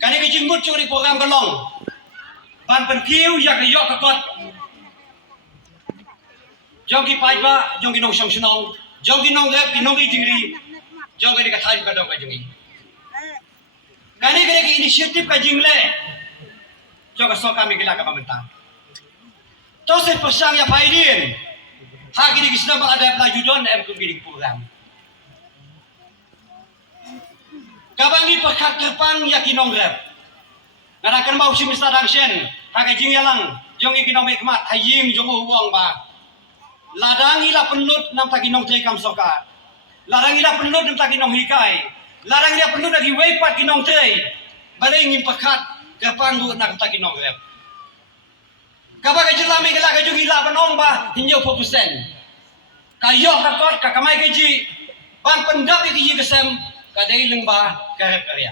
Kani ke jingmut chung di program kalong. Ban pen kiu yak yok kakot. Jong ki pai ba, jong ki nong shong shong, jong ki nong rep ki nong ki jingri. Jong ki ka thai ka dong ka jungi. Kani ke ki inisiatif ka jingle. Jong ka sok kami kila ka pemerintah. To se persang ya faidin. Ha kini kisna ba ada pelajudon em ku bidik program. Kabangi perkat kerpang yakinong rep. Ngadakan mau si Mr. Dangshen. Hakai jing yalang. Jong ikinong mekmat. Haying jong uwang ba. Ladang ila penut nam takinong trekam soka. Ladang ila penut nam takinong hikai. Ladang ila penut lagi wepat kinong trek. Balai ngin perkat kerpang du nak takinong rep. Kabagai jelami kelak kajung ila penong ba. Hinjau 4%. Kayok kakot kakamai kaji. Ban pendap iki kesem. Kadai lengba karep karya.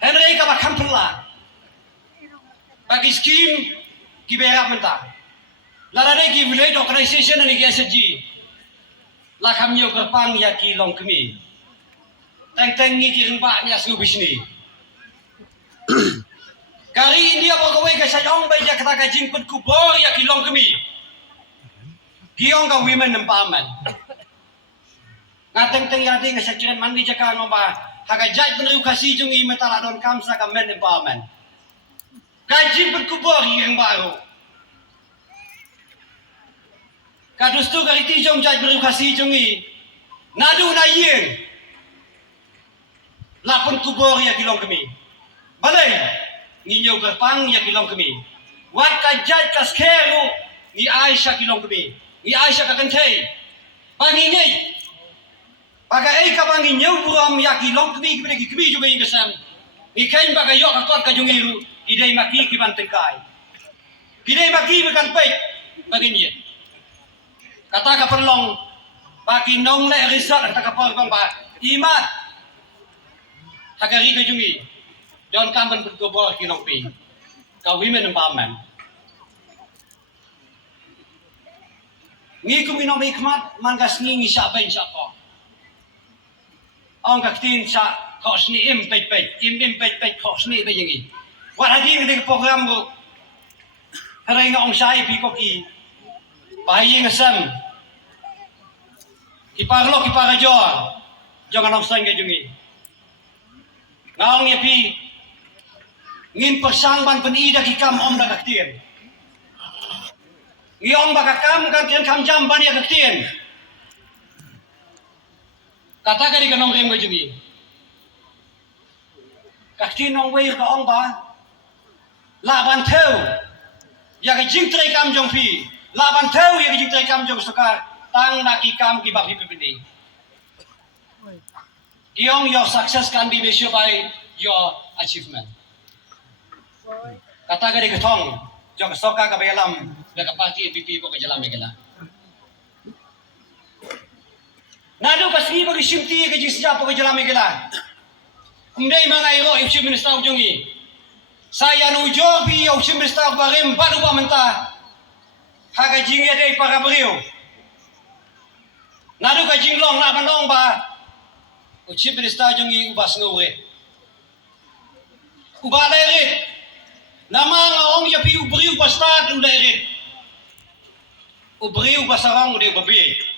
Henry ka bakam pula. Bagi skim ki berap mentah. Ladade ki village organization ni KSG. La kamyo kerpang ya ki long kemi. Teng ni ki ringba ni asu bisni. Kari India pokoi ka sajong bai ja kata ka jingput ku bor ya ki long kemi. Giong ka women empowerment. Ngateng-teng yadi nga sekiran mandi jaka ngomba haga jaj beneru kasih jungi metala don kamsa ka men empowerment kaji berkubur yang baru kadustu kariti jong jaj beneru kasih jungi nadu na yin lapun kubur ya kilong kemi balai nginyo kerpang ya kilong kemi wat ka jaj kaskeru ni Aisyah kilong kemi ni Aisyah ka kentei pangingai bagai kabangi nyau buram yaki long kemi kemi juga ingesam. Ikan bagai yok akot kajungiru idai maki ki bantengkai. Idai maki bukan baik bagi nyet. Kata ka perlong bagi nong le risat kata ka perlong ba imat. Hakari kajungi. Don kamben bergobor ki long pi. Ka women empowerment. Ngi kuminom hikmat mangas ngi sabai sapa. Ông các tin sa họ sni im pej họ sni pej yang ini. Wat hadi ng program ko. Haray nga ông sai pi ko ki. Bahayi nga sam. Kiparlo kiparajo. Jangan ông sang ga jungi. Ngaong ya pi. Ngin persang ban penida ki kam om da kaktin. Ngiong bakakam kan tian kam jam ban ya kaktin. Kata kali kanong rem kajungi. Kakti nong wei ka ong ba. Laban teu. Ya ka jing tre kam jong pi. Laban teu ya ka jing tre kam jong sukar. Tang na ki kam ki babi pipini. Your success can be measured by your achievement. Kata kali katong. Jong soka ka bayalam. Daka parti pipi po ka jalam megala. Nado kasih bagi simti ke jis siapa ke jalan megala. Umdai mangai ro ifsi minister ujongi. Saya nujo bi ifsi minister barim baru ba mentah. Haga jingnya dei para beriu. Nado ka jinglong na bandong ba. Ifsi minister ujongi ubas ngore. Uba lerit. Nama ngaong ya pi uberiu bastad ulerit. Uberiu basarong de babi.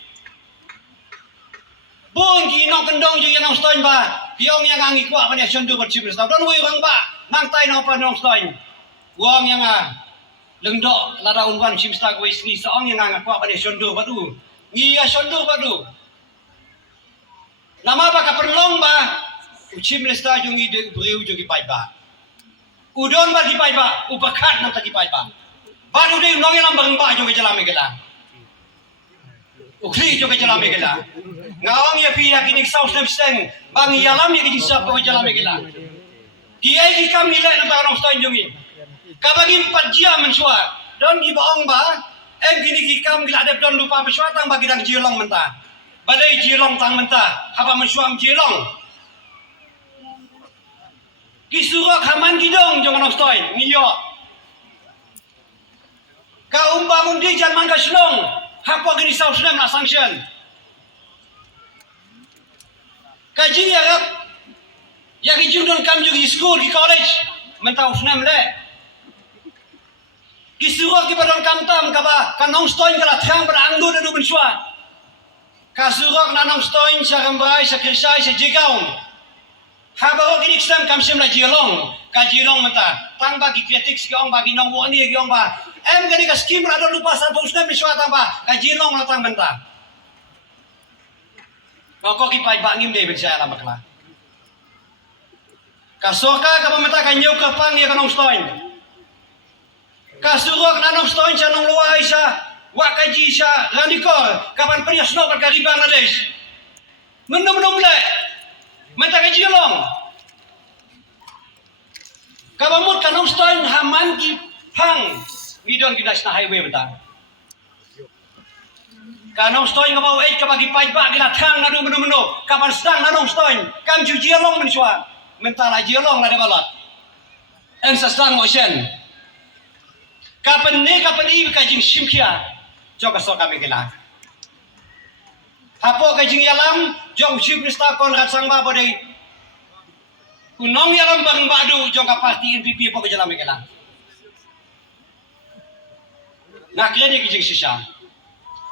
Bun ki nong kendong jung yang stoin ba kiong yang angi kwa bania shondu ber chim sta don wei rang ba nang tai no pa nong stoin wong yang lengdo lada unwan chim sta wei sni song yang ang kwa bania shondu ba tu ngi ya shondu ba tu nama ba ka perlong ba chim sta jung i de breu jung i pai ba udon ba ki pai ba upakat nam ta ki pai ba ba du de nong yang bang ba jung ke jalan megala ukri jung ke jalan megala Ngawang ya pihak ini saus dan steng bang yalam ya kisah ko jalan megala. Kiai ki kam nilai na barang stain jungi. Kabagi 4 jam mensuat. Don gi baong ba em kini ki kam giladep don lupa mensuat tang bagi dang jilong mentah. Badai jilong tang mentah. Haba mensuam jilong. Kisurok haman gidong jangan stain ngiyo. Ka umba mundi jan mangga slong. Hapa gini saus dan na sanction. ก Kaji ya rap. ะ Kaji จิง ya ยะ rap. ya ki jung don kam juga school ki college mentau senam le ki suruh ki badon kam tam ka ba kanong stoin kala thang ber angdu dan mensua ka suruh nanong stoin sa kambrai sa kirsai sa jigaung ha ba ki exam kam sim la jialong ka jialong mata tang ba ki kritik ki ong ba ki nong wo ni ki ong ba em gani ka skim ra do lupa sa bosna mensua tang ba ka jialong la tang benta ko ki pai ba ngim de ben sa la makla kasoka ka pamata ka nyau ka pang ya kanong stoin kasurok nanong stoin sa nong luwai sa wakaji sa randikor kapan prias no ka di Bangladesh menum le mata ka jilong kabamut kanong stoin haman ki pang gidon gidas na highway mata kanong stoin ka mau ka bagi pai ba gila thang na du menum kapan stang nanong stoin kam ju jilong mensua mentala jiolong la de balot en sa sang ocean kapan i ka jing simkia joka so kami kila hapo ka jing yalam jong ship nista kon rat sang ba bodai unong yalam bang badu jong ka parti NPP po ka jalam kila na kleni ki jing sisa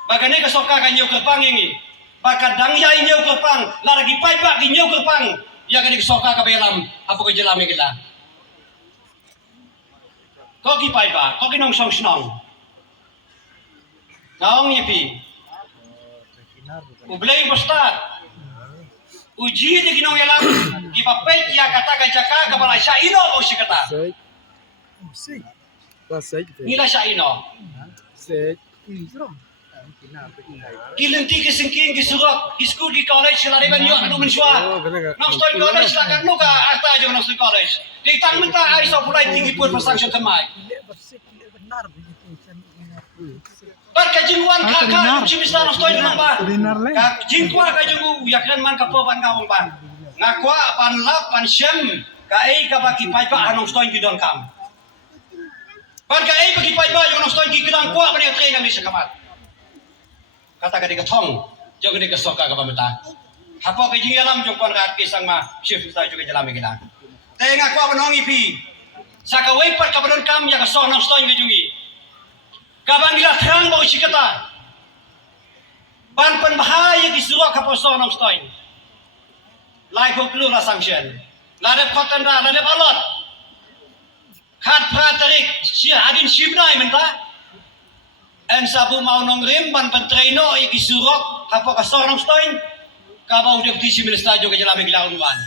bagane ka soka ka nyau kerpang ini baka dang yai nyau kerpang la lagi pai ba ki nyau kerpang ya kani soka ka belam apa ko jelame kita ko ki pai ba ko ki nong song snong naong yipi ublay bostat uji de kinong yalam ki papay ya kata ka jaka ka bala sya ino mo si kata nila sya ino kilenti ke singking ki surak ki school ki college la reban yo anu mensua nong stoi college la kan nuka arta jo nong stoi college di tang menta ai so pulai tinggi pun pasang temai par ka jingwan ka chimista nong stoi nong ba ka jingwa ka jungu yakran man ka po ban ka ba ngakwa pan lap pan shem ka ai ka ba ki pai pa nong stoi ki don kam par ka ai ba ki pai pa jo nong stoi ki kidang kwa ba ni train nang sa kamat kata ka thong jog ka soka ka pamata hapo ka jingalam jog kon rat pisang ma shift ta jog jalami kita tenga ko banong ipi saka wei par ka banon kam ya ka so nang stoin jungi ka bangila thrang ba usikata ban pan bahaya ki suro ka po so nang stoin lai ko klu la sanction la de khotan da la de alot khat pra tarik si adin shibnai menta en sabu mau nong rim ban pentraino iki surok hapo ka sorong stoin ka bau de tisi minista jo ka jalami gilaun wan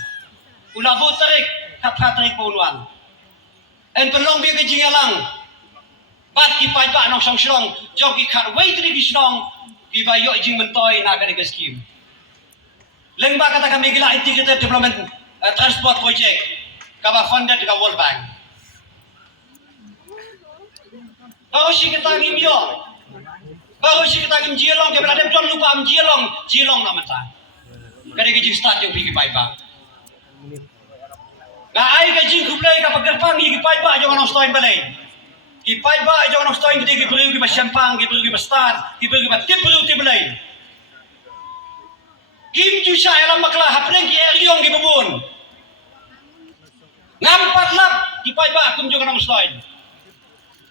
ulabu tarik khat tarik puluan en pelong bi ke jingalang bat ki pai ba nong song song jo ki khat wei tri di snong ki ba yo jing mentoi na ka de scheme leng ba kata kami gila integrated development transport project ka ba funded ka World Bank kau si kita ngimyo baru si kita ngim jielong ke beladem don lupa am jielong na mata kade ke jing start yo pigi pai ba na ai ke jing kublai ka pagerpang ki pai ba jo nong stoin balai ki pai ba jo nong stoin ki bru ki ba champang ki bru ki ba start ki bru ki ba tip bru ti balai kim ju sha elam makla hapreng ki eriong ki bubun ngampat lap ki pai ba kum jo nong stoin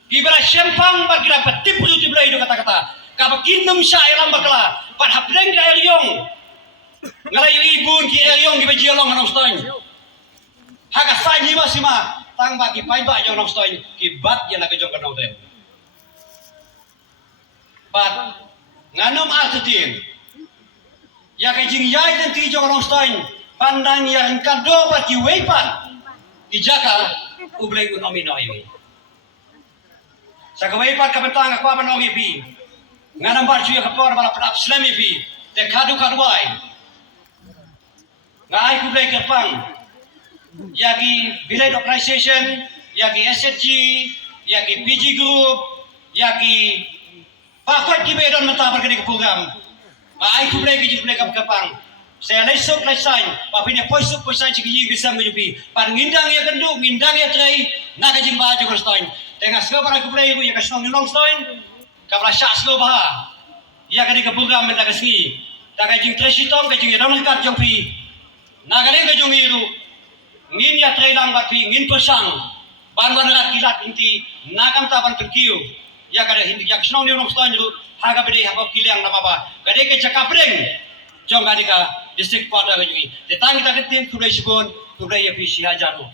ki bara champang ba kira pa tip bru ti balai do kata-kata kabakinum siya ilang bakla pat hapleng ka eryong ngalayo ibun ki eryong ki bajiolong anong stoin haga sanyi ba sima tang ba ki pai ba jo anong stoin ki bat ya na ka jong kanong ten bat nganom artetin ya ka jing yai den ti jong anong stoin pandang ya kado ba ki weipan ki jaka ubleng unomi no iwi sa ka weipan ka bentang ako ba no ibi nganam barju ya kapor bala prap slami pi te kadu kadwai ngai ku blai kepang yagi village organization yagi SHG yagi PG group yagi pakot ki bedon mata pergi ke program ai ku blai ki blai kepang saya lesok lesain papinya poisuk poisan cigi bisa menyupi pan ngindang ya kendu ngindang ya trai na kajing baju kerstoin tengah sego para ku blai ya kasong nong stoin kapla syak selo bah ya kani ke program menta kasni ta ka jing tresi tom ka jing don kat jong pi na ka le ka jong iru tapi ingin pesang banwan rakilat inti nakam taban perkiu ya kada hindi ya snong ni nong stan ru haga bede haba kiliang nama ba gade ke cakapreng jong gadi ka district pada ga jugi tetang kita ketin kudai sibon kudai ya pisi hajaru